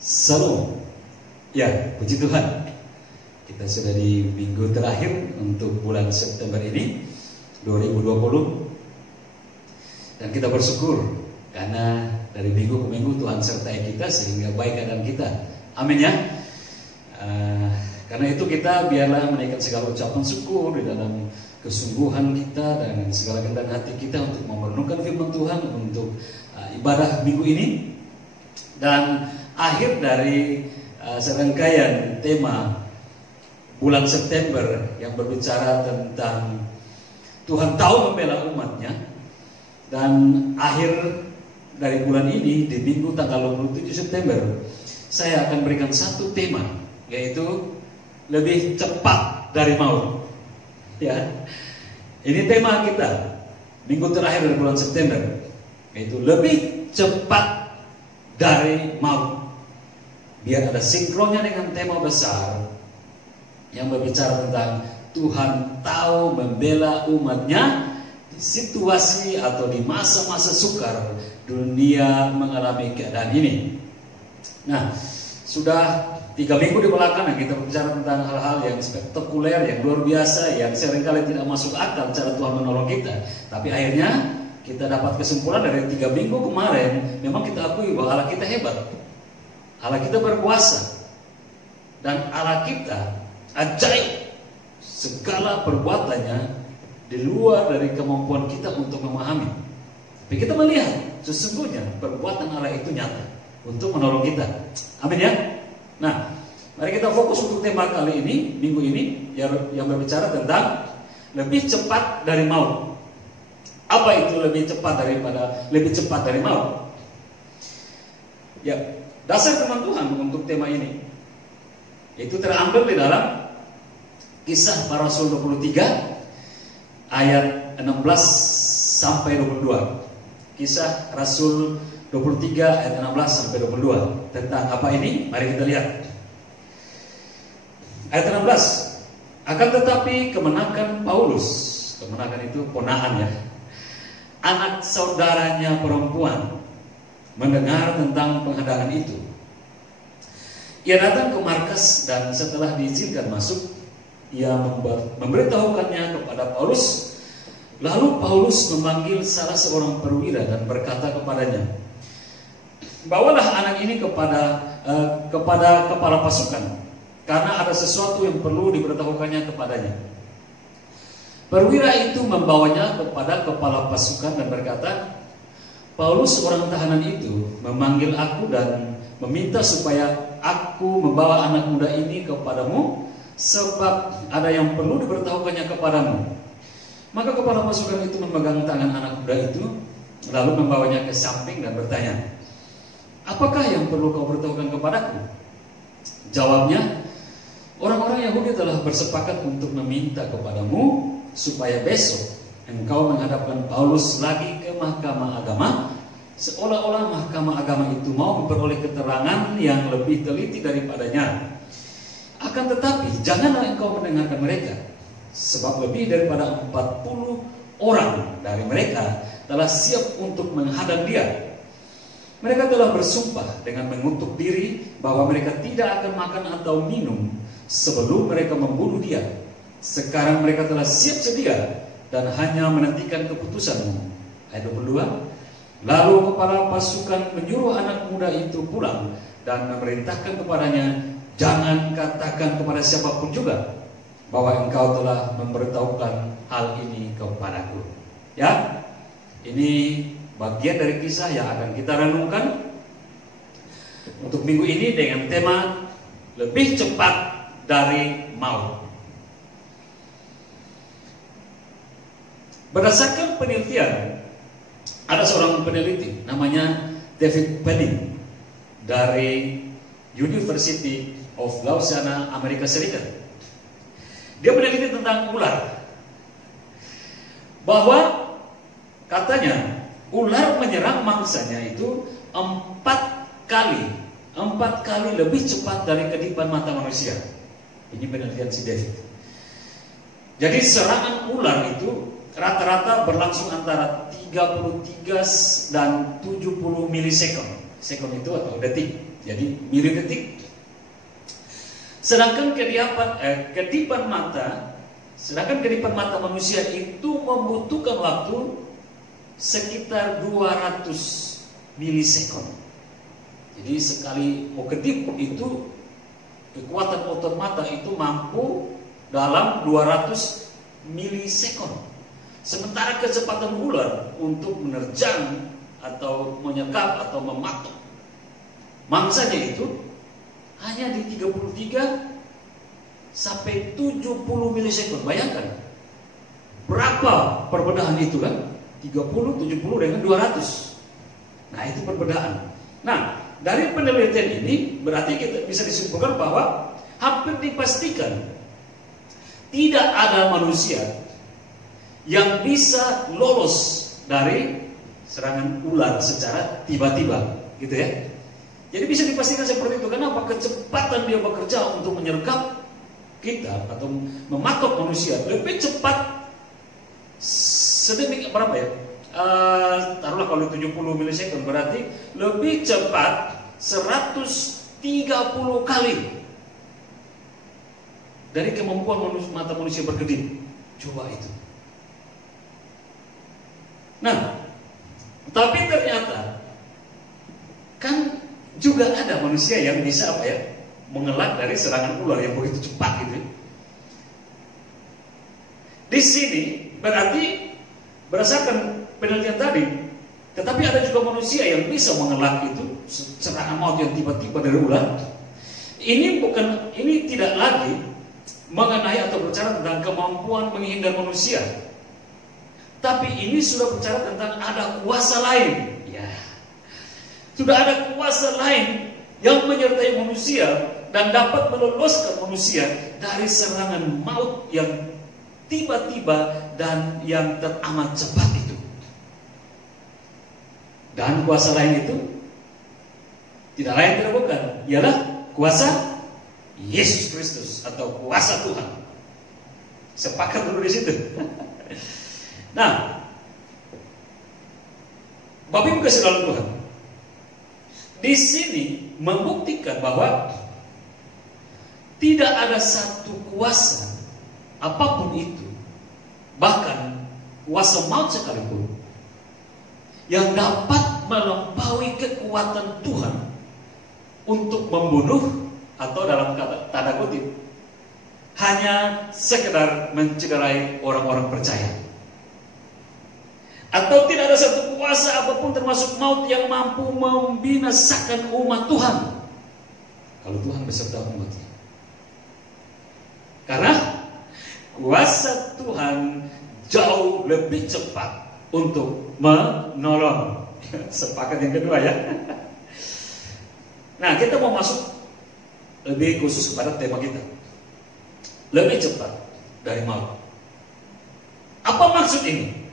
Salam. Ya, puji Tuhan. Kita sudah di minggu terakhir untuk bulan September ini 2020. Dan kita bersyukur karena dari minggu ke minggu Tuhan sertai kita sehingga baik keadaan kita. Amin ya. Karena itu kita biarlah menaikkan segala ucapan syukur di dalam kesungguhan kita dan segala kehendak hati kita untuk memenuhkan firman Tuhan untuk ibadah minggu ini. Dan akhir dari serangkaian tema bulan September yang berbicara tentang Tuhan tahu membela umatnya. Dan akhir dari bulan ini di minggu tanggal 27 September saya akan berikan satu tema, yaitu lebih cepat dari maut. Ya, ini tema kita minggu terakhir dari bulan September, yaitu lebih cepat dari maut. Biar ada sinkronnya dengan tema besar yang berbicara tentang Tuhan tahu membela umatnya di situasi atau di masa-masa sukar dunia mengalami keadaan ini. Nah, sudah 3 minggu di belakang kita berbicara tentang hal-hal yang spektakuler, yang luar biasa, yang seringkali tidak masuk akal cara Tuhan menolong kita. Tapi akhirnya kita dapat kesimpulan dari 3 minggu kemarin, memang kita akui bahwa Allah kita hebat, Allah kita berkuasa, dan Allah kita ajaib. Segala perbuatannya di luar dari kemampuan kita untuk memahami. Tapi kita melihat sesungguhnya perbuatan Allah itu nyata untuk menolong kita. Amin ya. Nah, mari kita fokus untuk tema kali ini, minggu ini, yang berbicara tentang lebih cepat dari maut. Apa itu lebih cepat dari maut? Ya, dasar firman Tuhan untuk tema ini itu terambil di dalam Kisah Para Rasul 23 ayat 16 sampai 22. Kisah Rasul 23 ayat 16 sampai 22. Tentang apa ini? Mari kita lihat. Ayat 16. Akan tetapi kemenakan Paulus, kemenakan itu ponaan ya, anak saudaranya perempuan, mendengar tentang penghadapan itu. Ia datang ke markas dan setelah diizinkan masuk, ia memberitahukannya kepada Paulus. Lalu Paulus memanggil salah seorang perwira dan berkata kepadanya, bawalah anak ini kepada kepala pasukan, karena ada sesuatu yang perlu diberitahukannya kepadanya. Perwira itu membawanya kepada kepala pasukan dan berkata, Paulus orang tahanan itu memanggil aku dan meminta supaya aku membawa anak muda ini kepadamu, sebab ada yang perlu diberitahukannya kepadamu. Maka kepala pasukan itu memegang tangan anak muda itu, lalu membawanya ke samping dan bertanya, apakah yang perlu kau beritahukan kepadaku? Jawabnya, orang-orang Yahudi telah bersepakat untuk meminta kepadamu supaya besok engkau menghadapkan Paulus lagi ke mahkamah agama, seolah-olah mahkamah agama itu mau memperoleh keterangan yang lebih teliti daripadanya. Akan tetapi janganlah engkau mendengarkan mereka, sebab lebih daripada 40 orang dari mereka telah siap untuk menghadap dia. Mereka telah bersumpah dengan mengutuk diri bahwa mereka tidak akan makan atau minum sebelum mereka membunuh dia. Sekarang mereka telah siap sedia dan hanya menantikan keputusanmu. Ayat 22. Lalu kepala pasukan menyuruh anak muda itu pulang dan memerintahkan kepadanya, jangan katakan kepada siapapun juga bahwa engkau telah memberitahukan hal ini kepadaku. Ya, ini bagian dari kisah yang akan kita renungkan untuk minggu ini dengan tema lebih cepat dari maut. Berdasarkan penelitian, ada seorang peneliti namanya David Penning dari University of Louisiana, Amerika Serikat. Dia meneliti tentang ular, bahwa katanya ular menyerang mangsanya itu 4 kali lebih cepat dari kedipan mata manusia. Ini penelitian si David. Jadi serangan ular itu rata-rata berlangsung antara 33 dan 70 milisekund. Sekund itu atau detik. jadi milidetik. Sedangkan kedipan mata manusia itu membutuhkan waktu sekitar 200 milisekund. Jadi sekali mau kedip itu kekuatan otot mata itu mampu dalam 200 milisekund. Sementara kecepatan ular untuk menerjang atau menyergap atau mematok mangsanya itu hanya di 33 sampai 70 milisekund. Bayangkan berapa perbedaan itu kan? 30, 70 dengan 200. Nah, itu perbedaan. Nah, dari penelitian ini berarti kita bisa disimpulkan bahwa hampir dipastikan tidak ada manusia yang bisa lolos dari serangan ular secara tiba-tiba, gitu ya. Jadi bisa dipastikan seperti itu. Kenapa? Kecepatan dia bekerja untuk menyergap kita atau mematok manusia lebih cepat sedemikian berapa ya? Taruhlah kalau 70 milisekund berarti lebih cepat 130 kali dari kemampuan mata manusia berkedip. Coba itu. Nah, tapi ternyata kan juga ada manusia yang bisa mengelak dari serangan ular yang begitu cepat gitu. Di sini berarti berdasarkan penelitian tadi, tetapi ada juga manusia yang bisa mengelak itu serangan maut yang tiba-tiba dari ular. Ini tidak lagi mengenai atau bicara tentang kemampuan menghindar manusia, tapi ini sudah bicara tentang ada kuasa lain. Sudah ada kuasa lain yang menyertai manusia dan dapat meloloskan manusia dari serangan maut yang tiba-tiba dan yang teramat cepat itu. Dan kuasa lain itu tidak lain tidak bukan, ialah kuasa Yesus Kristus atau kuasa Tuhan. Sepakat dulu di situ. Nah, Bapak Ibu kasih dalam Tuhan, di sini membuktikan bahwa tidak ada satu kuasa apapun itu, bahkan kuasa maut sekalipun, yang dapat melampaui kekuatan Tuhan untuk membunuh atau dalam tanda kutip hanya sekedar mencederai orang-orang percaya. Atau tidak ada satu kuasa apapun termasuk maut yang mampu membinasakan umat Tuhan kalau Tuhan beserta umatnya. Karena kuasa Tuhan jauh lebih cepat untuk menolong. Sepakat yang kedua ya. Nah, kita mau masuk lebih khusus kepada tema kita. Lebih cepat dari maut. Apa maksud ini?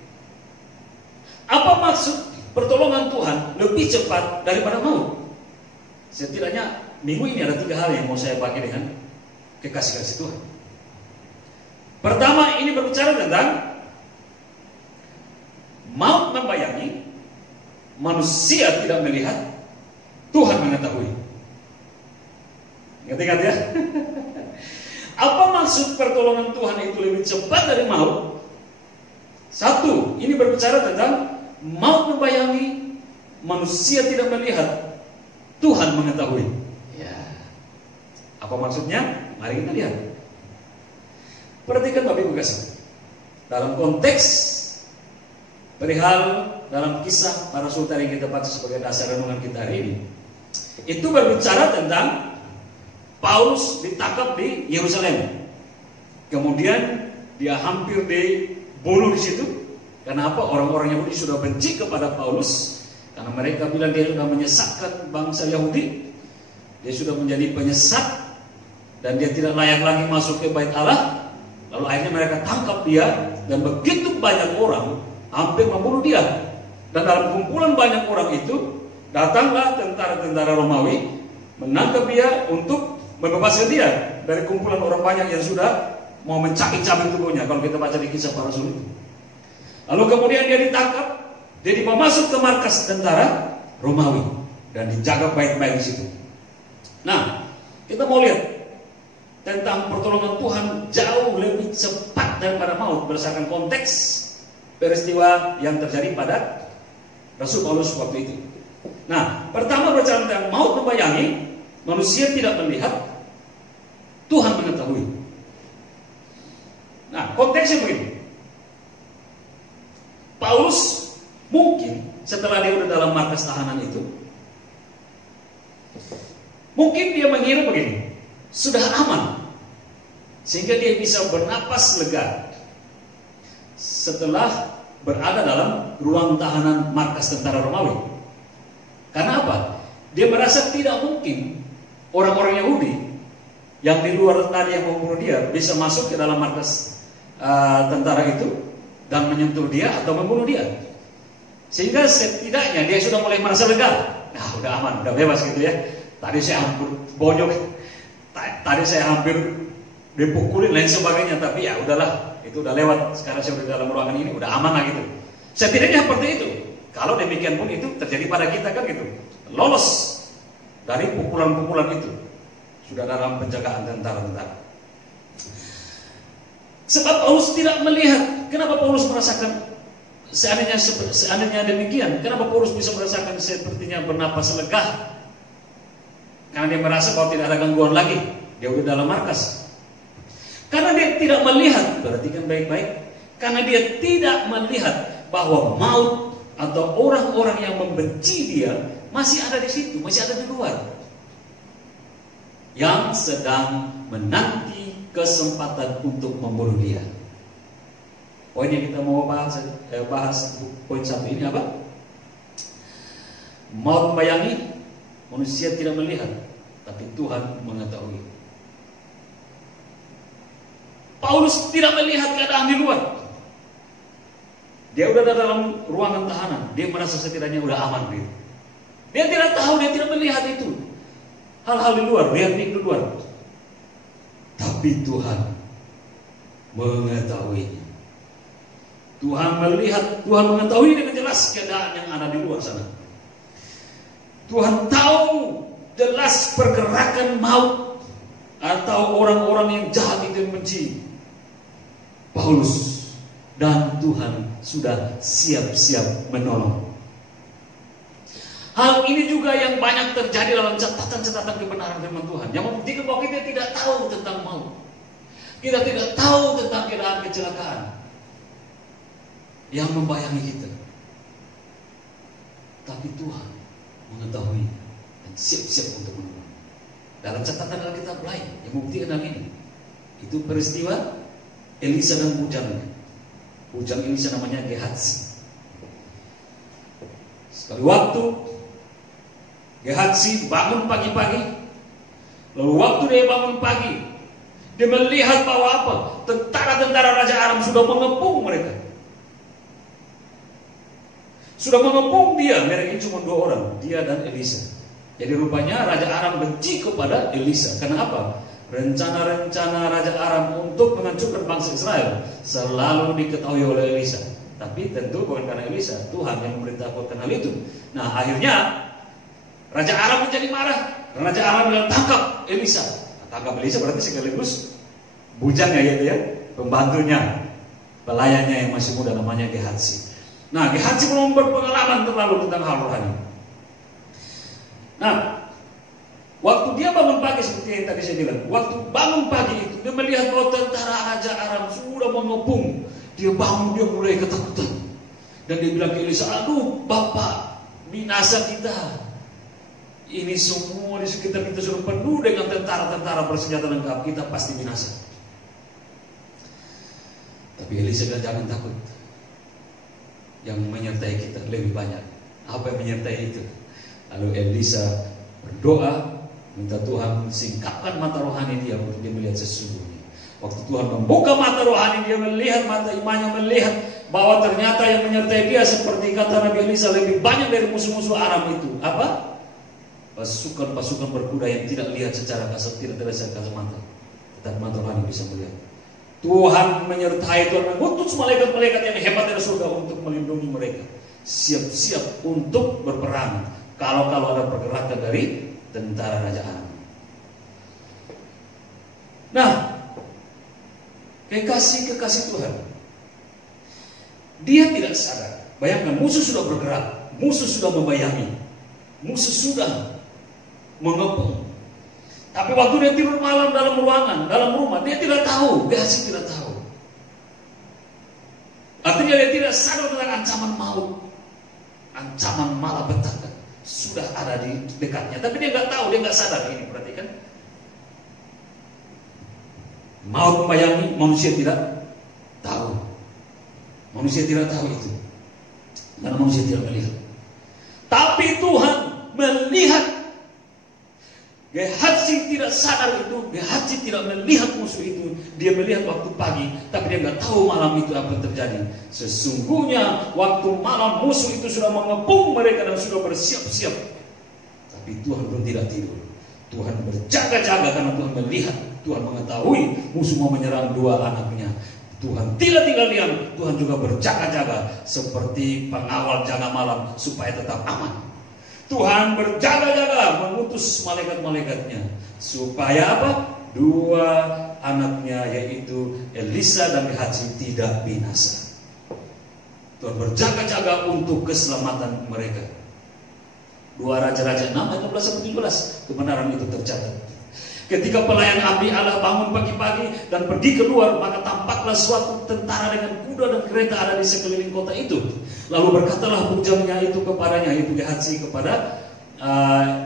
Apa maksud pertolongan Tuhan lebih cepat daripada maut? Setidaknya minggu ini ada 3 hal yang mau saya bagi dengan kekasih-kasih Tuhan. Pertama, ini berbicara tentang maut membayangi, manusia tidak melihat, Tuhan mengetahui. Ingat-ingat ya. Apa maksud pertolongan Tuhan itu lebih cepat dari maut? Satu, ini berbicara tentang maut membayangi, manusia tidak melihat, Tuhan mengetahui. Ya. Apa maksudnya? Mari kita lihat. Perhatikan Bapak Ibu kasih. Dalam konteks perihal dalam kisah para rasul yang kita baca sebagai dasar renungan kita hari ini, itu berbicara tentang Paulus ditangkap di Yerusalem. Kemudian dia hampir dibunuh di situ. Karena apa? Orang-orang Yahudi sudah benci kepada Paulus karena mereka bilang dia sudah menyesatkan bangsa Yahudi. Dia sudah menjadi penyesat dan dia tidak layak lagi masuk ke Bait Allah. Lalu akhirnya mereka tangkap dia dan begitu banyak orang hampir membunuh dia. Dan dalam kumpulan banyak orang itu datanglah tentara-tentara Romawi menangkap dia untuk membebaskan dia dari kumpulan orang banyak yang sudah mau mencabik-cabik tubuhnya. Kalau kita baca di kisah para rasul itu. Lalu kemudian dia ditangkap, dia dibawa masuk ke markas tentara Romawi dan dijaga baik-baik di situ. Nah, kita mau lihat tentang pertolongan Tuhan jauh lebih cepat daripada maut berdasarkan konteks peristiwa yang terjadi pada Rasul Paulus waktu itu. Nah, pertama berbicara tentang maut membayangi, manusia tidak melihat, Tuhan mengetahui. Nah, konteksnya begini. Paulus mungkin setelah dia udah dalam markas tahanan itu, mungkin dia mengira begini, sudah aman, sehingga dia bisa bernapas lega setelah berada dalam ruang tahanan markas tentara Romawi. Karena apa? Dia merasa tidak mungkin orang-orang Yahudi yang di luar tadi yang membunuh dia bisa masuk ke dalam markas tentara itu dan menyentuh dia atau membunuh dia. Sehingga setidaknya dia sudah mulai merasa lega. Nah, udah aman, udah bebas gitu ya. Tadi saya hampir bonyok, tadi saya hampir dipukulin lain sebagainya, tapi ya udahlah, itu udah lewat. Sekarang saya udah dalam ruangan ini, udah aman lah gitu. Setidaknya seperti itu. Kalau demikian pun itu terjadi pada kita kan gitu. Lolos dari pukulan-pukulan itu. Sudah dalam penjagaan tentara-tentara. Sebab Paulus tidak melihat. Kenapa Paulus merasakan seandainya demikian? Kenapa Paulus bisa merasakan sepertinya bernapas lega? Karena dia merasa bahwa tidak ada gangguan lagi. Dia udah dalam markas. Karena dia tidak melihat, perhatikan baik-baik. Karena dia tidak melihat bahwa maut atau orang-orang yang membenci dia masih ada di situ, masih ada di luar, yang sedang menanti kesempatan untuk membunuh dia. Poin yang kita mau bahas poin satu ini apa? Maut membayangi, manusia tidak melihat, tapi Tuhan mengetahui. Paulus tidak melihat keadaan di luar. Dia udah ada dalam ruangan tahanan. Dia merasa setidaknya udah aman gitu. Dia tidak tahu, dia tidak melihat itu. Hal-hal di luar, lihat di luar. Tapi Tuhan mengetahuinya. Tuhan melihat, Tuhan mengetahui dengan jelas keadaan yang ada di luar sana. Tuhan tahu jelas pergerakan maut atau orang-orang yang jahat itu yang benci Paulus. Dan Tuhan sudah siap-siap menolong. Hal ini juga yang banyak terjadi dalam catatan-catatan kebenaran firman Tuhan, yang membuktikan bahwa kita tidak tahu tentang maut. Kita tidak tahu tentang keadaan kecelakaan yang membayangi kita. Tapi Tuhan mengetahui dan siap-siap untuk menolong. Dalam catatan Alkitab lain yang membuktikan hal ini, itu peristiwa Elisa dan bujangnya. Bujang Elisa namanya Gehazi. Sekali waktu Gehazi bangun pagi-pagi. Lalu waktu dia bangun pagi, dia melihat bahwa apa? Tentara-tentara Raja Aram sudah mengepung mereka. Sudah mengepung dia. Mereka ini cuma 2 orang, dia dan Elisa. Jadi rupanya Raja Aram benci kepada Elisa. Karena apa? Rencana-rencana Raja Aram untuk menghancurkan bangsa Israel selalu diketahui oleh Elisa. Tapi tentu bukan karena Elisa, Tuhan yang memerintahkan hal itu. Nah, akhirnya Raja Aram menjadi marah. Raja Aram bilang, tangkap Elisa. Nah, tangkap Elisa berarti sekaligus bujangnya gitu ya, pembantunya, pelayannya yang masih muda namanya Gehazi. Nah, Gehazi belum berpengalaman terlalu tentang hal rohani. Nah, waktu dia bangun pagi seperti yang tadi saya bilang, waktu bangun pagi itu dia melihat bahwa tentara Raja Aram sudah mengepung. Dia bangun, dia mulai ketakutan. Dan dia bilang ke Elisa, aduh Bapak, binasa kita. Ini semua di sekitar kita sudah penuh dengan tentara-tentara bersenjata lengkap, kita pasti binasa. Tapi Elisa bilang, jangan takut. Yang menyertai kita lebih banyak. Apa yang menyertai itu? Lalu Elisa berdoa, minta Tuhan singkapkan mata rohani dia untuk dia melihat sesungguhnya. Waktu Tuhan membuka mata rohani dia melihat, mata imannya melihat bahwa ternyata yang menyertai dia seperti kata Nabi Elisa lebih banyak dari musuh-musuh Aram itu. Apa? Pasukan-pasukan berkuda yang tidak lihat secara kasat, tidak terlihat secara kasat mata, tetapi mata rohani bisa melihat. Tuhan menyertai, Tuhan mengutus malaikat-malaikat yang hebat dari surga untuk melindungi mereka, siap-siap untuk berperang kalau ada pergerakan dari tentara Raja Aram. Nah, kekasih Tuhan, dia tidak sadar. Bayangkan, musuh sudah bergerak, musuh sudah membayangi, musuh sudah mengepung. Tapi waktu dia tidur malam dalam ruangan, dalam rumah, dia tidak tahu, Gehazi tidak tahu. Artinya dia tidak sadar tentang ancaman maut, ancaman malapetaka sudah ada di dekatnya. Tapi dia nggak tahu, dia nggak sadar. Ini perhatikan, maut membayangi, manusia tidak tahu. Manusia tidak tahu itu, karena manusia tidak melihat. Tapi Tuhan melihat. Gehazi tidak sadar itu, Gehazi tidak melihat musuh itu. Dia melihat waktu pagi, tapi dia nggak tahu malam itu apa yang terjadi. Sesungguhnya waktu malam musuh itu sudah mengepung mereka dan sudah bersiap-siap. Tapi Tuhan pun tidak tidur. Tuhan berjaga-jaga karena Tuhan melihat, Tuhan mengetahui musuh mau menyerang dua anaknya. Tuhan tidak tinggal diam, Tuhan juga berjaga-jaga seperti pengawal jaga malam supaya tetap aman. Tuhan berjaga-jaga mengutus malaikat-malaikatnya supaya apa? Dua anaknya yaitu Elisa dan Gehazi tidak binasa. Tuhan berjaga-jaga untuk keselamatan mereka. 2 Raja-Raja 6 ayat 16-17 kebenaran itu tercatat. Ketika pelayan abdi Allah bangun pagi-pagi dan pergi keluar, maka tampaklah suatu tentara dengan kuda dan kereta ada di sekeliling kota itu. Lalu berkatalah bujangnya itu kepadanya, itu Gehazi kepada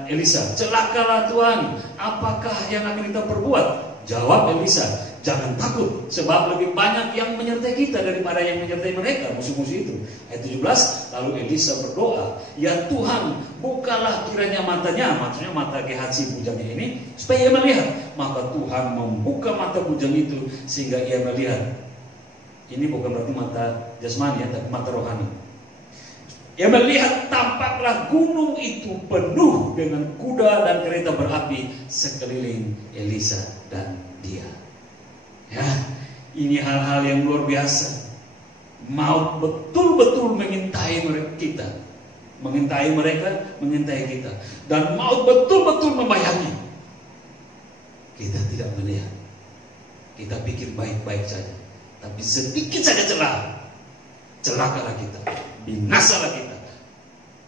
Elisa, celakalah Tuhan, apakah yang akan kita perbuat? Jawab Elisa, jangan takut, sebab lebih banyak yang menyertai kita daripada yang menyertai mereka, musuh-musuh itu. Ayat 17, lalu Elisa berdoa, ya Tuhan, bukalah kiranya matanya, maksudnya mata Gehazi bujangnya ini, supaya ia melihat. Maka Tuhan membuka mata bujang itu sehingga ia melihat. Ini bukan berarti mata jasmani, tapi mata rohani. Ia melihat, tampaklah gunung itu penuh dengan kuda dan kereta berapi sekeliling Elisa dan dia. Ya, ini hal-hal yang luar biasa. Maut betul-betul mengintai kita, mengintai mereka, mengintai kita, dan maut betul-betul membayangi. Kita tidak melihat, kita pikir baik-baik saja, tapi sedikit saja celakalah kita, binasalah kita,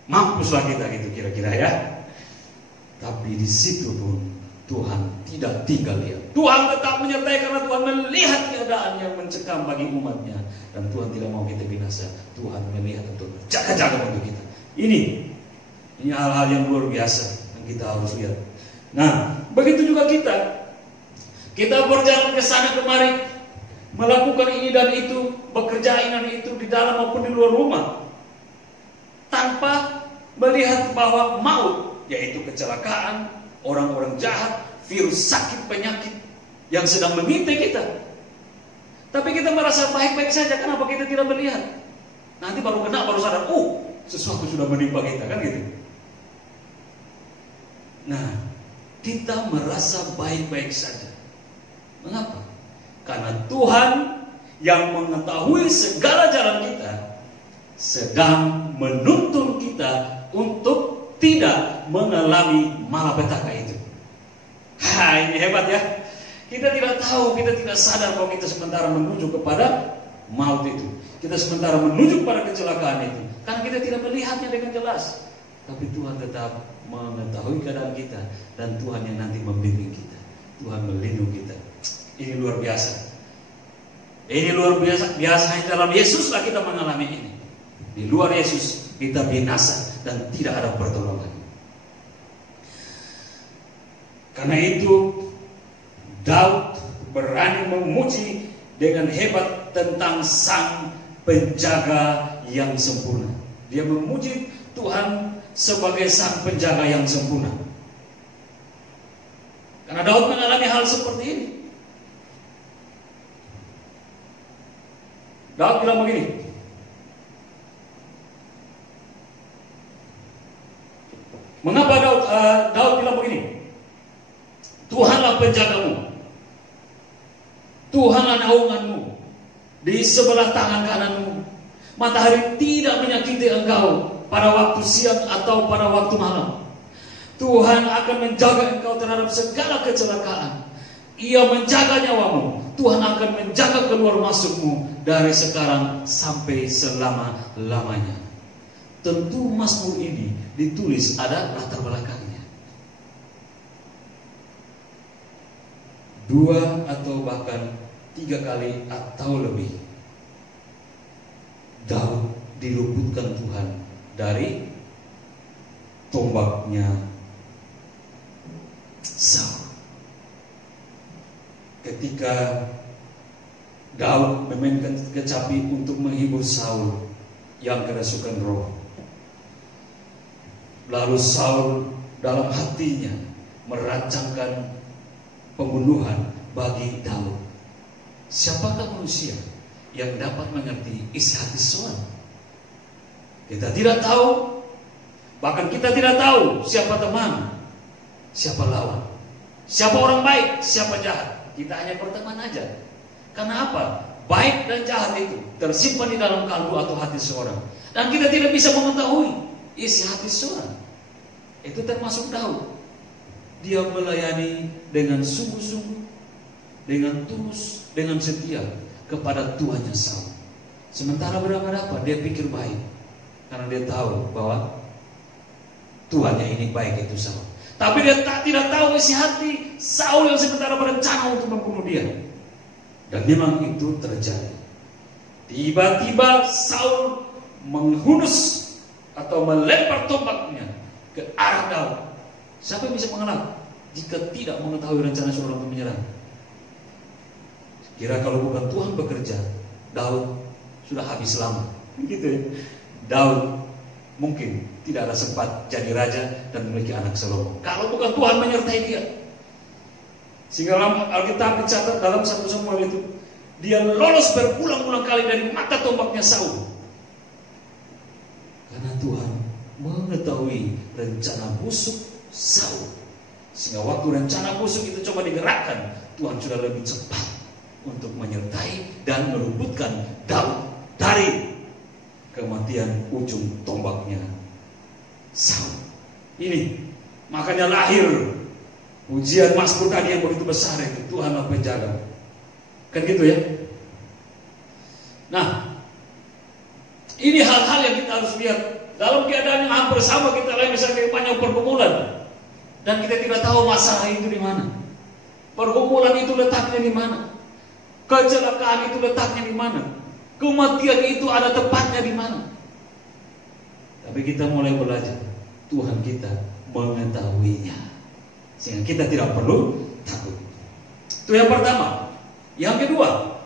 mampuslah kita, gitu kira-kira ya. Tapi di situ pun Tuhan tidak tinggal diam. Tuhan tetap menyertai karena Tuhan melihat keadaan yang mencekam bagi umatnya, dan Tuhan tidak mau kita binasa. Tuhan melihat untuk jaga-jaga untuk kita. Ini hal-hal yang luar biasa yang kita harus lihat. Nah, begitu juga kita berjalan ke sana kemari, melakukan ini dan itu, bekerja ini dan itu di dalam maupun di luar rumah, tanpa melihat bahwa maut, yaitu kecelakaan, orang-orang jahat, virus, sakit, penyakit yang sedang mengintai kita. Tapi kita merasa baik-baik saja. Kenapa kita tidak melihat? Nanti baru kena, baru sadar, sesuatu sudah menimpa kita, kan gitu. Nah, kita merasa baik-baik saja. Mengapa? Karena Tuhan yang mengetahui segala jalan kita sedang menuntun kita untuk tidak mengalami malapetaka itu. Ini hebat ya. Kita tidak tahu, kita tidak sadar bahwa kita sementara menuju kepada maut itu. Kita sementara menuju kepada kecelakaan itu, karena kita tidak melihatnya dengan jelas. Tapi Tuhan tetap mengetahui keadaan kita, dan Tuhan yang nanti membimbing kita. Tuhan melindungi kita. Ini luar biasa. Ini luar biasa. Biasanya dalam Yesuslah kita mengalami ini. Di luar Yesus kita binasa dan tidak ada pertolongan. Karena itu Daud berani memuji dengan hebat tentang Sang Penjaga yang sempurna. Dia memuji Tuhan sebagai Sang Penjaga yang sempurna. Karena Daud mengalami hal seperti ini. Daud bilang begini, mengapa Daud bilang begini? Tuhanlah penjagamu, Tuhanlah naunganmu, di sebelah tangan kananmu. Matahari tidak menyakiti engkau pada waktu siang atau pada waktu malam. Tuhan akan menjaga engkau terhadap segala kecelakaan. Ia menjaga nyawamu. Tuhan akan menjaga keluar masukmu dari sekarang sampai selama-lamanya. Tentu Mazmur ini ditulis ada latar belakangnya. 2 atau bahkan 3 kali atau lebih Daud diluputkan Tuhan dari tombaknya Saul. Ketika Daud memainkan kecapi untuk menghibur Saul yang kerasukan roh, lalu Saul dalam hatinya merancangkan pembunuhan bagi Daud. Siapakah manusia yang dapat mengerti isi hati Saul? Kita tidak tahu. Bahkan kita tidak tahu siapa teman, siapa lawan, siapa orang baik, siapa jahat. Kita hanya berteman aja. Karena apa? Baik dan jahat itu tersimpan di dalam kalbu atau hati seorang, dan kita tidak bisa mengetahui isi hati seorang. Itu termasuk Daud. Dia melayani dengan sungguh-sungguh, dengan tulus, dengan setia kepada tuannya Saul. Sementara berapa dia pikir baik, karena dia tahu bahwa tuannya ini baik, itu Saul. Tapi dia tidak tahu isi hati Saul yang sementara berencana untuk membunuh dia. Dan memang itu terjadi. Tiba-tiba Saul menghunus atau melempar tombaknya ke arah Daud. Siapa yang bisa mengelak jika tidak mengetahui rencana seorang untuk menyerang? Kira kalau bukan Tuhan bekerja, Daud sudah habis lama. Gitu ya. Daud mungkin tidak ada sempat jadi raja dan memiliki anak Salomo kalau bukan Tuhan menyertai dia. Sehingga dalam Alkitab dicatat dalam 1 Samuel itu, dia lolos berulang-ulang kali dari mata tombaknya Saul. Karena Tuhan mengetahui rencana busuk Saul. Sehingga waktu rencana busuk itu coba digerakkan, Tuhan sudah lebih cepat untuk menyertai dan meluputkan Daud dari kematian ujung tombaknya Saul. Ini makanya lahir ujian Mazmur tadi yang begitu besar itu, Tuhanlah penjaga. Kan gitu ya. Nah, ini hal-hal yang kita harus lihat dalam keadaan yang hampir sama kita lain, misalnya banyak pergumulan dan kita tidak tahu masalah itu di mana. Pergumulan itu letaknya di mana? Kecelakaan itu letaknya di mana? Kematian itu ada tepatnya di mana? Tapi kita mulai belajar, Tuhan kita mengetahuinya, sehingga kita tidak perlu takut. Itu yang pertama. Yang kedua,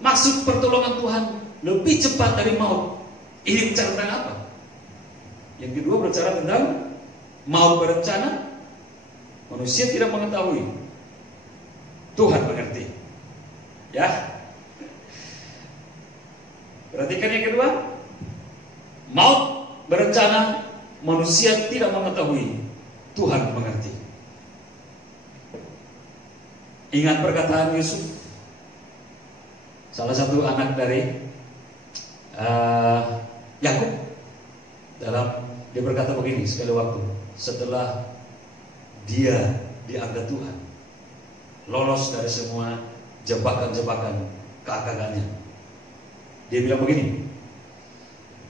maksud pertolongan Tuhan lebih cepat dari maut. Ini bicara tentang apa? Yang kedua berbicara tentang maut berencana, manusia tidak mengetahui, Tuhan mengerti. Ya, perhatikan yang kedua, maut berencana, manusia tidak mengetahui, Tuhan mengerti. Ingat perkataan Yusuf, salah satu anak dari Yakub. Dia berkata begini sekali waktu setelah dia diangkat Tuhan, lolos dari semua jebakan-jebakan kakak-kakaknya. Dia bilang begini,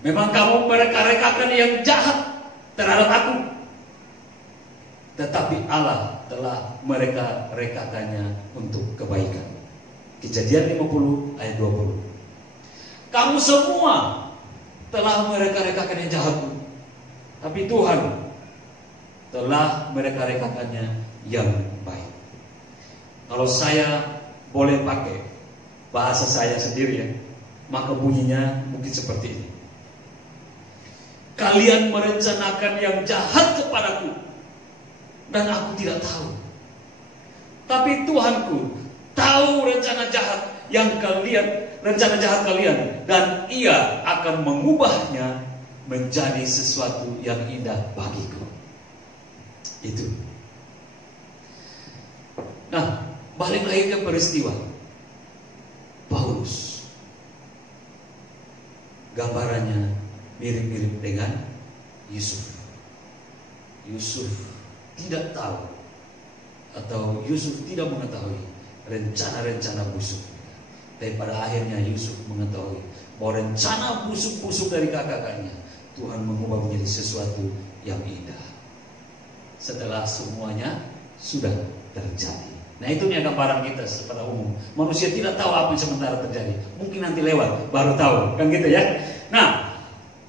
memang kamu mereka-rekakan yang jahat terhadap aku, tetapi Allah telah mereka-rekakannya untuk kebaikan. Kejadian 50 ayat 20. Kamu semua telah mereka-rekakan yang jahat, tapi Tuhan telah mereka-rekakannya yang baik. Kalau saya boleh pakai bahasa saya sendiri ya, maka bunyinya mungkin seperti ini. Kalian merencanakan yang jahat kepadaku dan aku tidak tahu. Tapi Tuhanku tahu rencana jahat yang kalian, rencana jahat kalian, dan Ia akan mengubahnya menjadi sesuatu yang indah bagiku. Itu. Nah, balik lagi ke peristiwa Paulus. Gambarannya mirip-mirip dengan Yusuf. Yusuf tidak tahu atau Yusuf tidak mengetahui rencana-rencana busuk. Tapi pada akhirnya Yusuf mengetahui bahwa rencana busuk-busuk dari kakak-kakaknya Tuhan mengubah menjadi sesuatu yang indah setelah semuanya sudah terjadi. Nah, itu nih gambaran kita secara umum. Manusia tidak tahu apa yang sementara terjadi. Mungkin nanti lewat baru tahu, kan gitu ya. Nah,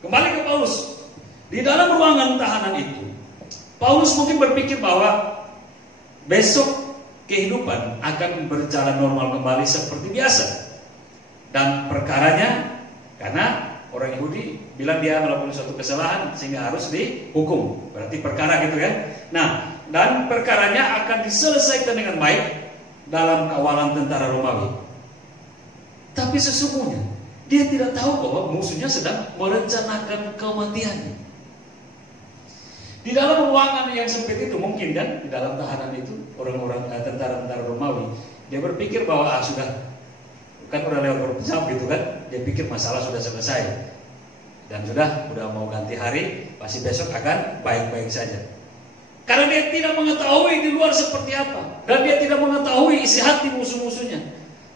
kembali ke Paulus. Di dalam ruangan tahanan itu, Paulus mungkin berpikir bahwa besok kehidupan akan berjalan normal kembali seperti biasa. Dan perkaranya, karena orang Yahudi bilang dia melakukan suatu kesalahan sehingga harus dihukum. Berarti perkara gitu kan. Nah, dan perkaranya akan diselesaikan dengan baik dalam kawalan tentara Romawi. Tapi sesungguhnya dia tidak tahu bahwa musuhnya sedang merencanakan kematiannya. Di dalam ruangan yang sempit itu mungkin, dan di dalam tahanan itu orang-orang tentara-tentara Romawi, dia berpikir bahwa sudah kan udah lewat beberapa jam gitu kan, dia pikir masalah sudah selesai dan sudah mau ganti hari, pasti besok akan baik-baik saja. Karena dia tidak mengetahui di luar seperti apa, dan dia tidak mengetahui isi hati musuh-musuhnya.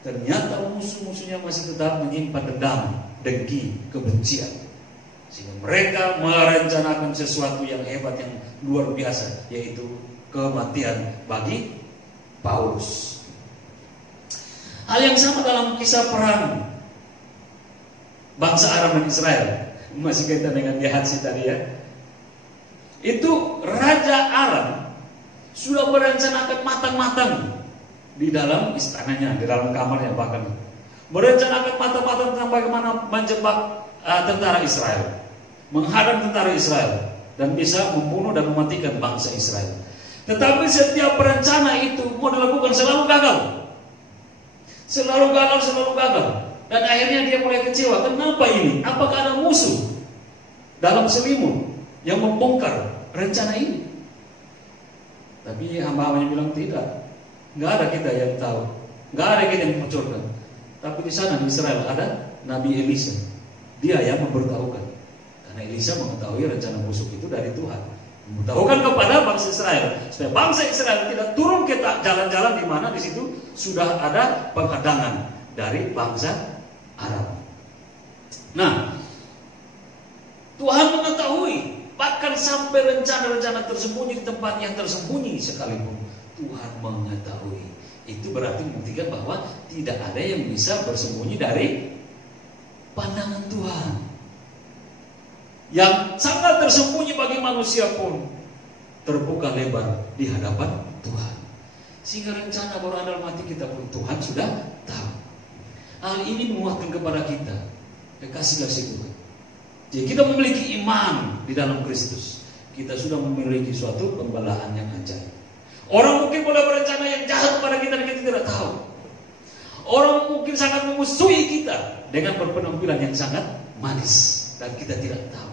Ternyata musuh-musuhnya masih tetap menyimpan dendam, dengki, kebencian, sehingga mereka merencanakan sesuatu yang hebat, yang luar biasa, yaitu kematian bagi Paulus. Hal yang sama dalam kisah perang bangsa Aram dan Israel, masih kaitan dengan Gehazi tadi ya. Itu Raja Aram sudah merencanakan matang-matang di dalam istananya, di dalam kamarnya, bahkan merencanakan matang-matang tentang bagaimana menjebak tentara Israel, menghadang tentara Israel, dan bisa membunuh dan mematikan bangsa Israel. Tetapi setiap rencana itu mau dilakukan selalu gagal. Selalu gagal. Dan akhirnya dia mulai kecewa. Kenapa ini? Apakah ada musuh dalam selimut yang membongkar rencana ini? Tapi hamba-hambanya bilang tidak. Nggak ada kita yang tahu. Nggak ada kita yang membocorkan. Tapi di sana di Israel ada Nabi Elisa. Dia yang memberitahukan. Karena Elisa mengetahui rencana busuk itu dari Tuhan. Memberitahukan kepada bangsa Israel, supaya bangsa Israel tidak turun ke jalan-jalan di mana di situ sudah ada penghadangan dari bangsa Arab. Nah, Tuhan mengetahui, bahkan sampai rencana-rencana tersembunyi di tempat yang tersembunyi sekalipun Tuhan mengetahui. Itu berarti membuktikan bahwa tidak ada yang bisa bersembunyi dari pandangan Tuhan. Yang sangat tersembunyi bagi manusia pun terbuka lebar di hadapan Tuhan. Sehingga rencana baru dalam hati kita pun Tuhan sudah tahu. Hal ini menguatkan kepada kita kekasih-kasih Tuhan. Jadi kita memiliki iman di dalam Kristus. Kita sudah memiliki suatu pembelaan yang ajaib. Orang mungkin boleh berencana yang jahat kepada kita dan kita tidak tahu. Orang mungkin sangat memusuhi kita dengan berpenampilan yang sangat manis dan kita tidak tahu.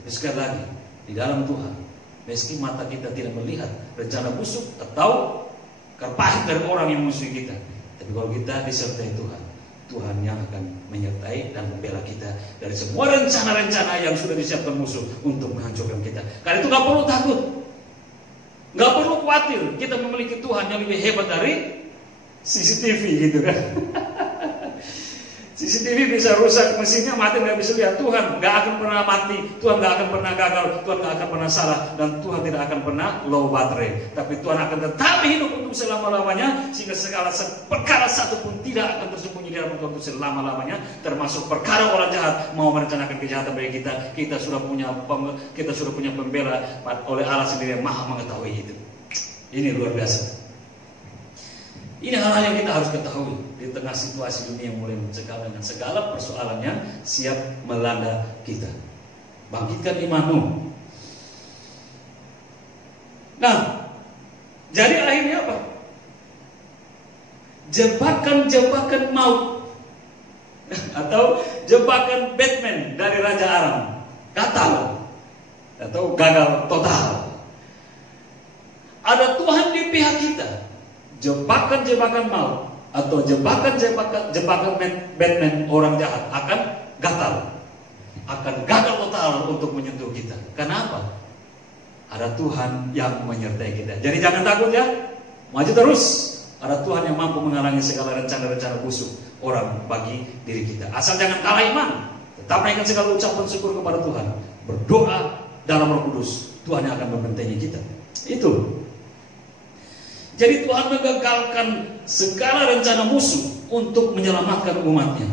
Tapi sekali lagi, di dalam Tuhan, meski mata kita tidak melihat rencana busuk atau kerpahit dari orang yang memusuhi kita, tapi kalau kita disertai Tuhan, Tuhan yang akan menyertai dan membela kita dari semua rencana-rencana yang sudah disiapkan musuh untuk menghancurkan kita. Karena itu gak perlu takut, gak perlu khawatir. Kita memiliki Tuhan yang lebih hebat dari CCTV gitu kan. CCTV bisa rusak, mesinnya mati, nggak bisa lihat. Tuhan nggak akan pernah mati, Tuhan nggak akan pernah gagal, Tuhan nggak akan pernah salah, dan Tuhan tidak akan pernah low baterai. Tapi Tuhan akan tetap hidup untuk selama-lamanya, sehingga segala perkara satu pun tidak akan tersembunyi di dalam Tuhan untuk selama-lamanya, termasuk perkara orang jahat mau merencanakan kejahatan bagi kita. Kita sudah punya pembela oleh Allah sendiri yang maha mengetahui itu. Ini luar biasa. Ini hal-hal yang kita harus ketahui di tengah situasi dunia yang mulai mencekam dengan segala persoalan yang siap melanda kita. Bangkitkan imanmu. Nah, jadi akhirnya apa? Jebakan-jebakan maut atau jebakan Batman dari Raja Aram gagal atau gagal total. Ada Tuhan di pihak kita. Jebakan-jebakan maut atau jebakan-jebakan Batman orang jahat akan gagal total untuk menyentuh kita. Kenapa? Ada Tuhan yang menyertai kita. Jadi jangan takut ya, maju terus. Ada Tuhan yang mampu menghalangi segala rencana-rencana busuk orang bagi diri kita. Asal jangan kalah iman. Tetap naikkan segala ucapan syukur kepada Tuhan. Berdoa dalam Roh Kudus. Tuhan yang akan membentengi kita. Itu. Jadi Tuhan menggagalkan segala rencana musuh untuk menyelamatkan umatnya.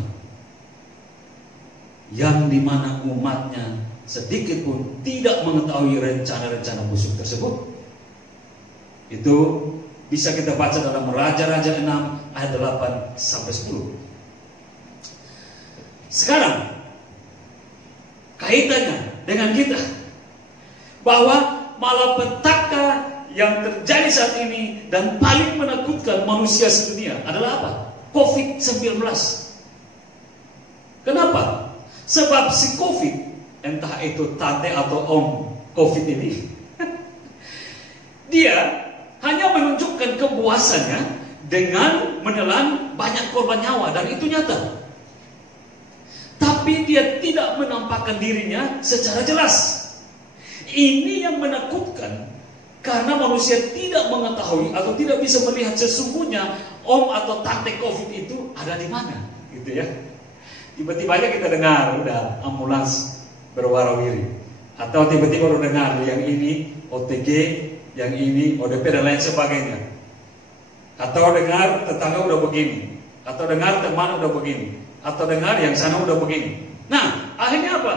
Yang dimana umatnya sedikit pun tidak mengetahui rencana-rencana musuh tersebut. Itu bisa kita baca dalam Raja-Raja 6 ayat 8 sampai 10. Sekarang kaitannya dengan kita, bahwa malapetaka yang terjadi saat ini dan paling menakutkan manusia sedunia adalah apa? COVID-19. Kenapa? Sebab si COVID, entah itu tante atau om COVID ini, dia hanya menunjukkan kepuasannya dengan menelan banyak korban nyawa, dan itu nyata. Tapi dia tidak menampakkan dirinya secara jelas. Ini yang menakutkan, karena manusia tidak mengetahui atau tidak bisa melihat sesungguhnya om atau tante COVID itu ada di mana, gitu ya. Tiba-tiba aja kita dengar udah ambulans berwarawiri, atau tiba-tiba udah dengar yang ini OTG, yang ini ODP dan lain sebagainya. Atau dengar tetangga udah begini, atau dengar teman udah begini, atau dengar yang sana udah begini. Nah, akhirnya apa?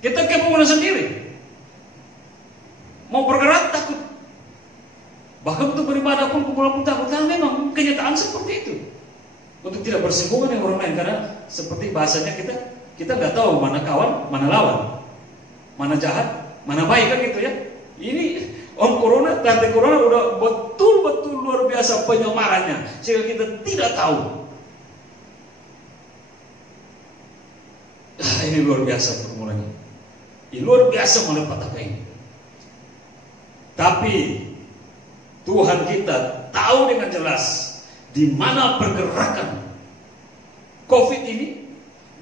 Kita kebingungan sendiri. Mau bergerak takut. Bahkan untuk beribadah pun kumpulan pun takut, karena memang kenyataan seperti itu. Untuk tidak bersinggungan dengan orang lain, karena seperti bahasanya kita nggak tahu mana kawan, mana lawan, mana jahat, mana baik, kan gitu ya. Ini Om Corona, Tante Corona udah betul-betul luar biasa penyamarannya, sehingga kita tidak tahu. Ini luar biasa pergumulannya. Ini luar biasa malapetaka ini. Tapi Tuhan kita tahu dengan jelas di mana pergerakan COVID ini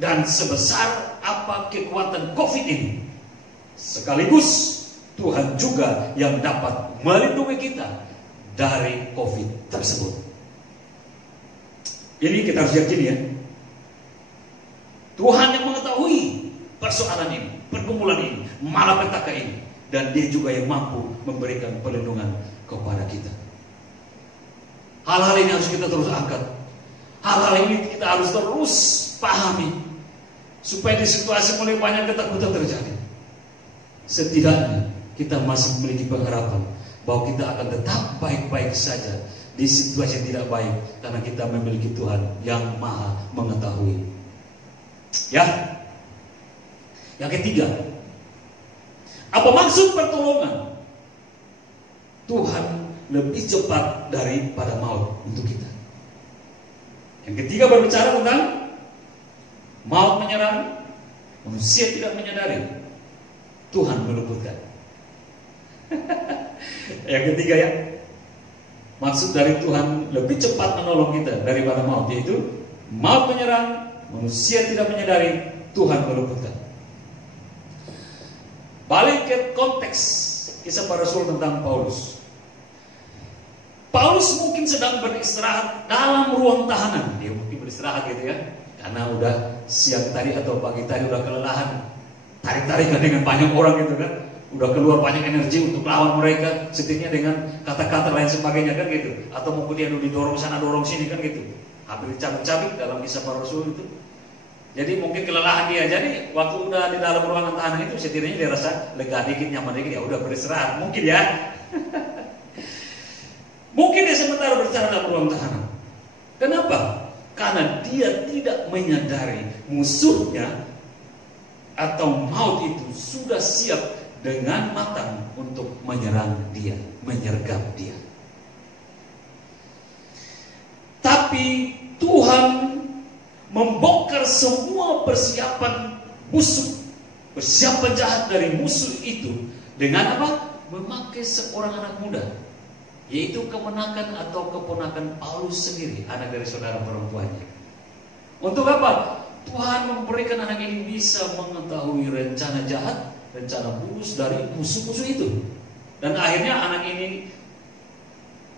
dan sebesar apa kekuatan COVID ini. Sekaligus Tuhan juga yang dapat melindungi kita dari COVID tersebut. Ini kita harus yakini ya. Tuhan yang mengetahui persoalan ini, pergumulan ini, malapetaka ini, dan Dia juga yang mampu memberikan perlindungan kepada kita. Hal-hal ini harus kita terus angkat. Hal-hal ini kita harus terus pahami, supaya di situasi mulai banyak ketakutan terjadi, setidaknya kita masih memiliki pengharapan bahwa kita akan tetap baik-baik saja di situasi yang tidak baik, karena kita memiliki Tuhan yang Maha mengetahui. Ya, yang ketiga, apa maksud pertolongan? Tuhan lebih cepat daripada maut untuk kita. Yang ketiga berbicara tentang maut menyerang, manusia tidak menyadari, Tuhan meluputkan. Yang ketiga ya, maksud dari Tuhan lebih cepat menolong kita daripada maut, yaitu maut menyerang, manusia tidak menyadari, Tuhan meluputkan. Balik ke konteks kisah para rasul tentang Paulus. Paulus mungkin sedang beristirahat dalam ruang tahanan. Dia mungkin beristirahat gitu ya, karena udah siang tadi atau pagi tadi udah kelelahan, tarik-tarikan dengan banyak orang gitu kan. Udah keluar banyak energi untuk lawan mereka, setidaknya dengan kata-kata lain sebagainya kan gitu. Atau mungkin dia didorong sana dorong sini kan gitu. Hampir dicabik-cabik dalam kisah para rasul itu. Jadi mungkin kelelahan dia. Jadi waktu udah di dalam ruangan tahanan itu, setidaknya dia rasa lega dikit, nyaman dikit, ya udah beristirahat. Mungkin ya. Mungkin dia sementara beristirahat dalam ruang tahanan. Kenapa? Karena dia tidak menyadari musuhnya atau maut itu sudah siap dengan matang untuk menyerang dia, menyergap dia. Tapi Tuhan membongkar semua persiapan busuk, persiapan jahat dari musuh itu dengan apa? Memakai seorang anak muda, yaitu kemenakan atau keponakan Paulus sendiri, anak dari saudara perempuannya. Untuk apa? Tuhan memberikan anak ini bisa mengetahui rencana jahat rencana bulus dari musuh-musuh itu. Dan akhirnya anak ini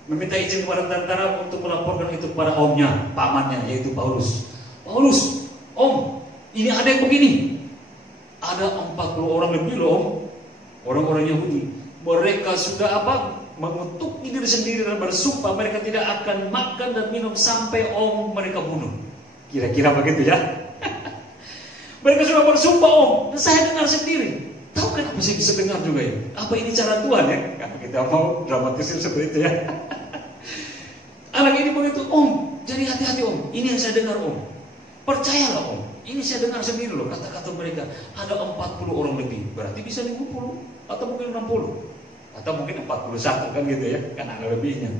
meminta izin kepada tentara untuk melaporkan itu kepada omnya, pamannya, yaitu Paulus. Paulus, om, ini ada yang begini. Ada 40 orang lebih loh, om. Orang-orang Yahudi. Mereka sudah mengutuk diri sendiri dan bersumpah mereka tidak akan makan dan minum sampai om mereka bunuh. Kira-kira begitu ya. Mereka sudah bersumpah, om. Dan saya dengar sendiri. Tahu kan apa sih bisa dengar juga ya? Apa ini cara Tuhan ya? Kalau kita mau dramatisir seperti itu ya. Anak ini begitu, om. Jadi hati-hati om. Ini yang saya dengar om. Percayalah om. Ini saya dengar sendiri loh kata-kata mereka. Ada 40 orang lebih. Berarti bisa 50 atau mungkin 60 atau mungkin 41 kan gitu ya. Kan ada lebihnya.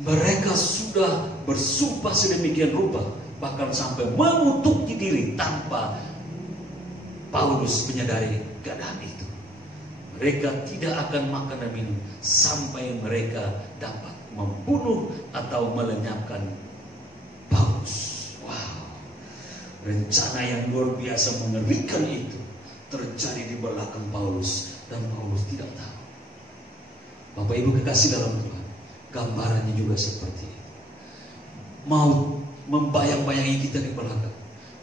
Mereka sudah bersumpah sedemikian rupa, bahkan sampai mengutuki diri tanpa Paulus menyadari keadaan itu. Mereka tidak akan makan dan minum sampai mereka dapat membunuh atau melenyapkan Paulus. Wow, rencana yang luar biasa mengerikan itu terjadi di belakang Paulus dan Paulus tidak tahu. Bapak Ibu kekasih dalam Tuhan, gambarannya juga seperti itu. Maut membayang-bayangi kita di belakang.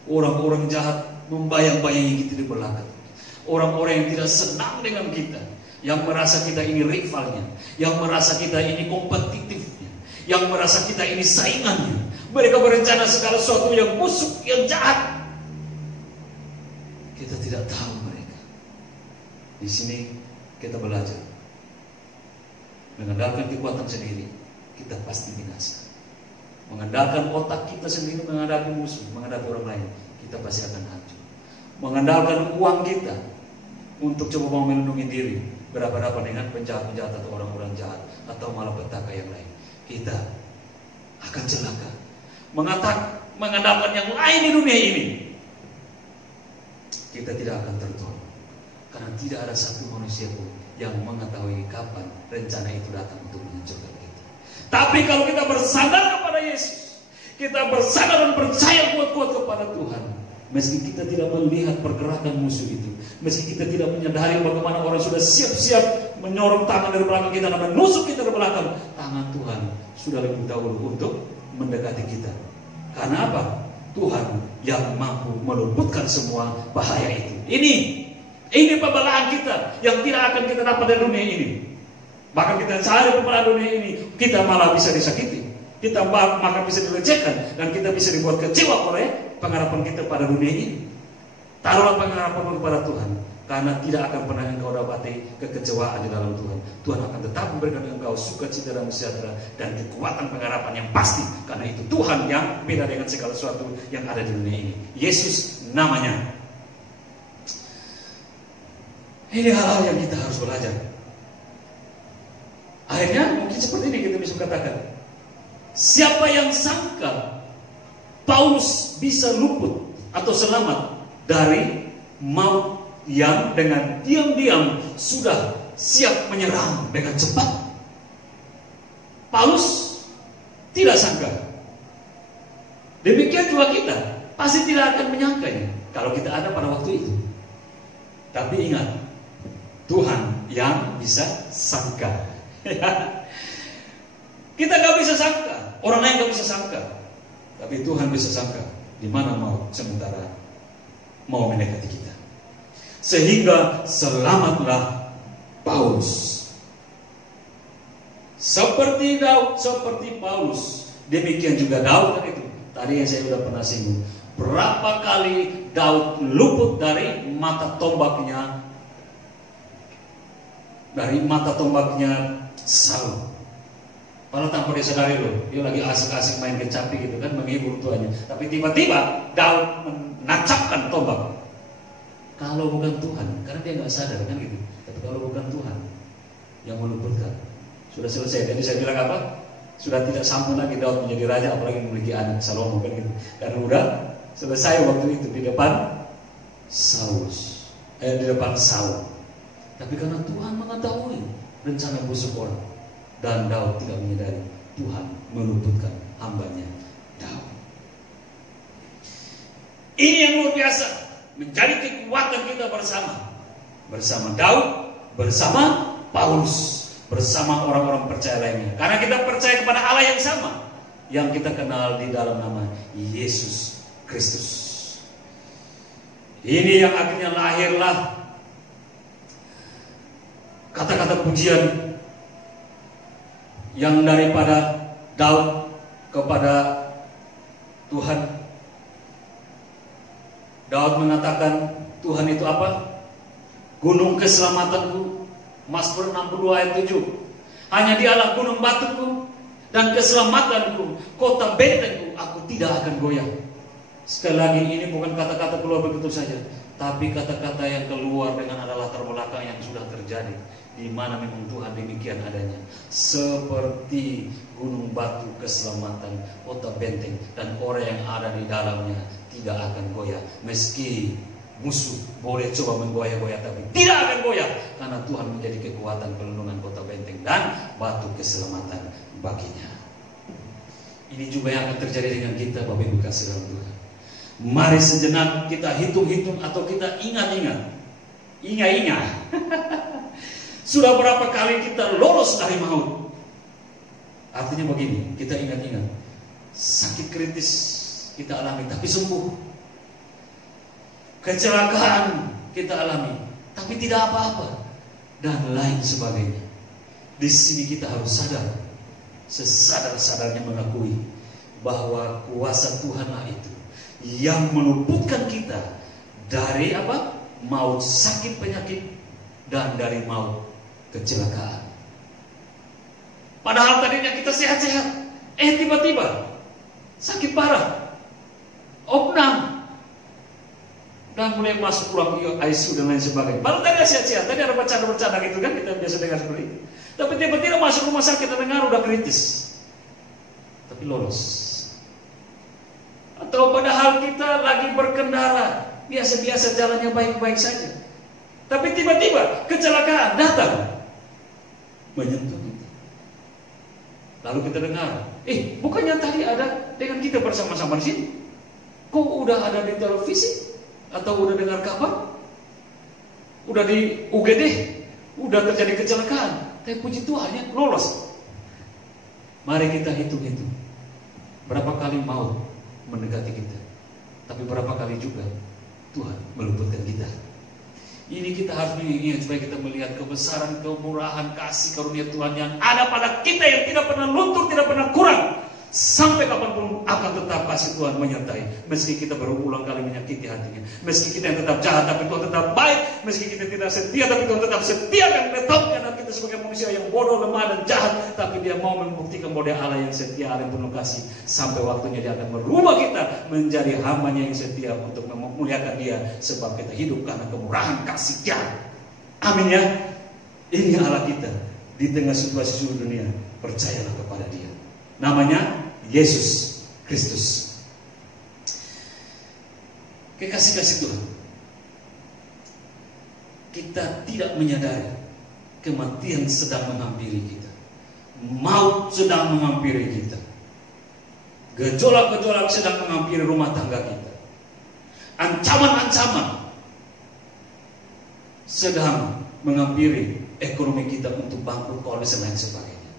Orang-orang jahat membayang-bayangi kita di belakang. Orang-orang yang tidak senang dengan kita, yang merasa kita ini rivalnya, yang merasa kita ini kompetitifnya, yang merasa kita ini saingannya. Mereka berencana segala sesuatu yang busuk, yang jahat. Kita tidak tahu mereka. Di sini kita belajar mengandalkan kekuatan sendiri, kita pasti binasa. Mengandalkan otak kita sendiri menghadapi musuh, menghadapi orang lain, kita pasti akan hancur. Mengandalkan uang kita untuk coba mau melindungi diri, berhadapan dengan penjahat-penjahat atau orang-orang jahat atau malah petaka yang lain, kita akan celaka. Mengandalkan yang lain di dunia ini, kita tidak akan tertolong. Karena tidak ada satu manusia pun yang mengetahui kapan rencana itu datang untuk menghancurkan kita. Tapi kalau kita bersandar kepada Yesus, kita bersandar dan percaya kuat-kuat kepada Tuhan, meski kita tidak melihat pergerakan musuh itu, meski kita tidak menyadari bagaimana orang sudah siap-siap menyorong tangan dari belakang kita dan menusuk kita dari belakang, tangan Tuhan sudah lebih dahulu untuk mendekati kita. Karena apa? Tuhan yang mampu meluputkan semua bahaya itu. Ini pembelaan kita yang tidak akan kita dapat dari dunia ini. Bahkan kita cari pembelaan dunia ini, kita malah bisa disakiti, kita maka bisa dilecehkan, dan kita bisa dibuat kecewa oleh pengharapan kita pada dunia ini. Taruhlah pengharapan kepada Tuhan, karena tidak akan pernah engkau dapati kekecewaan di dalam Tuhan. Tuhan akan tetap memberikan engkau sukacita dan sejahtera dan kekuatan pengharapan yang pasti, karena itu Tuhan yang beda dengan segala sesuatu yang ada di dunia ini. Yesus namanya. Ini hal-hal yang kita harus belajar. Akhirnya mungkin seperti ini kita bisa katakan, siapa yang sangka Paulus bisa luput atau selamat dari maut yang dengan diam-diam sudah siap menyerang dengan cepat? Paulus tidak sangka. Demikian juga kita pasti tidak akan menyangkanya kalau kita ada pada waktu itu. Tapi ingat, Tuhan yang bisa sangka. Kita gak bisa sangka, orang lain gak bisa sangka, tapi Tuhan bisa sangka di mana mau sementara mau mendekati kita. Sehingga selamatlah Paulus. Seperti Daud, seperti Paulus, demikian juga Daud kan itu. Tadi yang saya sudah pernah singgung. Berapa kali Daud luput dari mata tombaknya Saul. Padahal tanpa disadari loh, dia lagi asik-asik main kecapi gitu kan, menghibur tuannya. Tapi tiba-tiba Daud menancapkan tombak. Kalau bukan Tuhan, karena dia nggak sadar kan gitu. Tapi kalau bukan Tuhan yang meluputkan, sudah selesai. Jadi saya bilang apa? Sudah tidak sanggup lagi Daud menjadi raja, apalagi memiliki anak Salomo kan gitu. Karena udah selesai waktu itu di depan Saul. Tapi karena Tuhan mengetahui rencana busuk orang, dan Daud tidak menyadari, Tuhan meluputkan hambanya Daud. Ini yang luar biasa. menjadi kekuatan kita bersama. Bersama Daud, bersama Paulus, bersama orang-orang percaya lainnya. Karena kita percaya kepada Allah yang sama, yang kita kenal di dalam nama Yesus Kristus. Ini yang akhirnya lahirlah kata-kata pujian yang daripada Daud kepada Tuhan. Daud mengatakan, Tuhan itu apa? Gunung keselamatanku. Mazmur 62 ayat 7. Hanya Dialah gunung batuku dan keselamatanku, kota bentengku, aku tidak akan goyah. Sekali lagi, ini bukan kata-kata keluar begitu saja, tapi kata-kata yang keluar dengan ada latar belakang yang sudah terjadi, di mana memang Tuhan demikian adanya. Seperti gunung batu keselamatan, kota benteng, dan orang yang ada di dalamnya tidak akan goyah. Meski musuh boleh coba menggoyah-goyah, tapi tidak akan goyah, karena Tuhan menjadi kekuatan pelindungan kota benteng dan batu keselamatan baginya. Ini juga yang akan terjadi dengan kita, Bapak Ibu kasih dalam Tuhan. Mari sejenak kita hitung-hitung atau kita ingat-ingat. Sudah berapa kali kita lolos dari maut? Artinya begini, kita ingat-ingat. Sakit kritis kita alami tapi sembuh. Kecelakaan kita alami tapi tidak apa-apa, dan lain sebagainya. Di sini kita harus sadar, sesadar-sadarnya mengakui bahwa kuasa Tuhanlah itu yang meluputkan kita dari apa? Maut, sakit, penyakit, dan dari maut, kecelakaan. Padahal tadinya kita sehat-sehat, tiba-tiba sakit parah, opnam, dan mulai masuk ruang ICU dan lain sebagainya. Baru tadi sehat-sehat, tadi ada bercanda-bercanda gitu kan, kita biasa dengar seperti itu. Tapi tiba-tiba masuk rumah sakit dan dengar udah kritis, tapi lolos. Atau padahal kita lagi berkendara, biasa-biasa jalannya baik-baik saja, tapi tiba-tiba kecelakaan datang menyentuh kita. Lalu kita dengar, bukannya tadi ada dengan kita bersama-sama di sini? Kok udah ada di televisi? Atau udah dengar kabar? Udah di UGD? Udah terjadi kecelakaan? Tapi puji Tuhan ya, lolos. Mari kita hitung-hitung berapa kali maut mendekati kita, tapi berapa kali juga Tuhan meluputkan kita. Ini kita harus mengingat supaya kita melihat kebesaran, kemurahan, kasih karunia Tuhan yang ada pada kita, yang tidak pernah luntur, tidak pernah kurang. Sampai kapanpun akan tetap kasih Tuhan menyertai. Meski kita berulang kali menyakiti hatinya, meski kita yang tetap jahat tapi Tuhan tetap baik, meski kita tidak setia tapi Tuhan tetap setia dan menetapkan kita sebagai manusia yang bodoh, lemah dan jahat, tapi Dia mau membuktikan bahwa Dia Allah yang setia, Allah yang penuh kasih. Sampai waktunya Dia akan merubah kita menjadi hamba-Nya yang setia untuk memuliakan Dia, sebab kita hidup karena kemurahan kasih Dia. Amin ya. Ini Allah kita di tengah situasi seluruh dunia. Percayalah kepada Dia. Namanya Yesus Kristus. Kekasih-kasih Tuhan, kita tidak menyadari kematian sedang menghampiri kita. Maut sedang menghampiri kita. Gejolak-gejolak sedang menghampiri rumah tangga kita. Ancaman-ancaman sedang menghampiri ekonomi kita untuk bangkrut, kolaps dan lain sebagainya.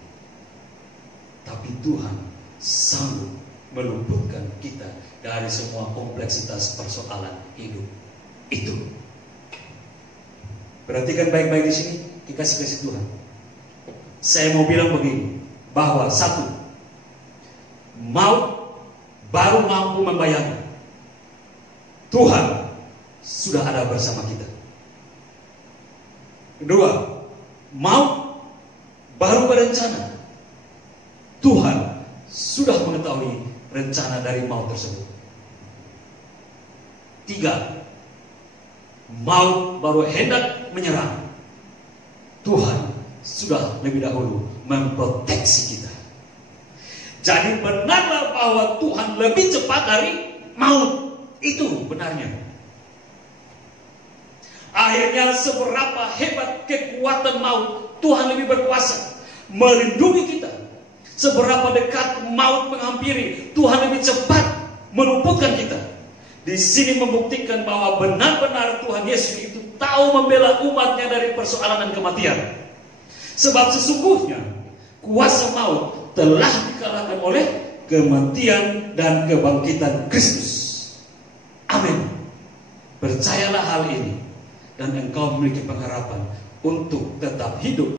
Tapi Tuhan sanggup meluputkan kita dari semua kompleksitas persoalan hidup itu. Perhatikan baik-baik di sini, dikasih-kasih Tuhan. Saya mau bilang begini, bahwa satu, maut baru mampu membayangkan Tuhan sudah ada bersama kita. Kedua, maut baru berencana Tuhan sudah mengetahui rencana dari maut tersebut. Tiga, maut baru hendak menyerang, Tuhan sudah lebih dahulu memproteksi kita. Jadi benarlah bahwa Tuhan lebih cepat dari maut. Itu benarnya. Akhirnya seberapa hebat kekuatan maut, Tuhan lebih berkuasa melindungi kita. Seberapa dekat maut menghampiri, Tuhan lebih cepat meluputkan kita. di sini membuktikan bahwa benar-benar Tuhan Yesus itu tahu membela umatnya dari persoalan dan kematian. Sebab sesungguhnya kuasa maut telah dikalahkan oleh kematian dan kebangkitan Kristus. Amin. Percayalah hal ini dan engkau memiliki pengharapan untuk tetap hidup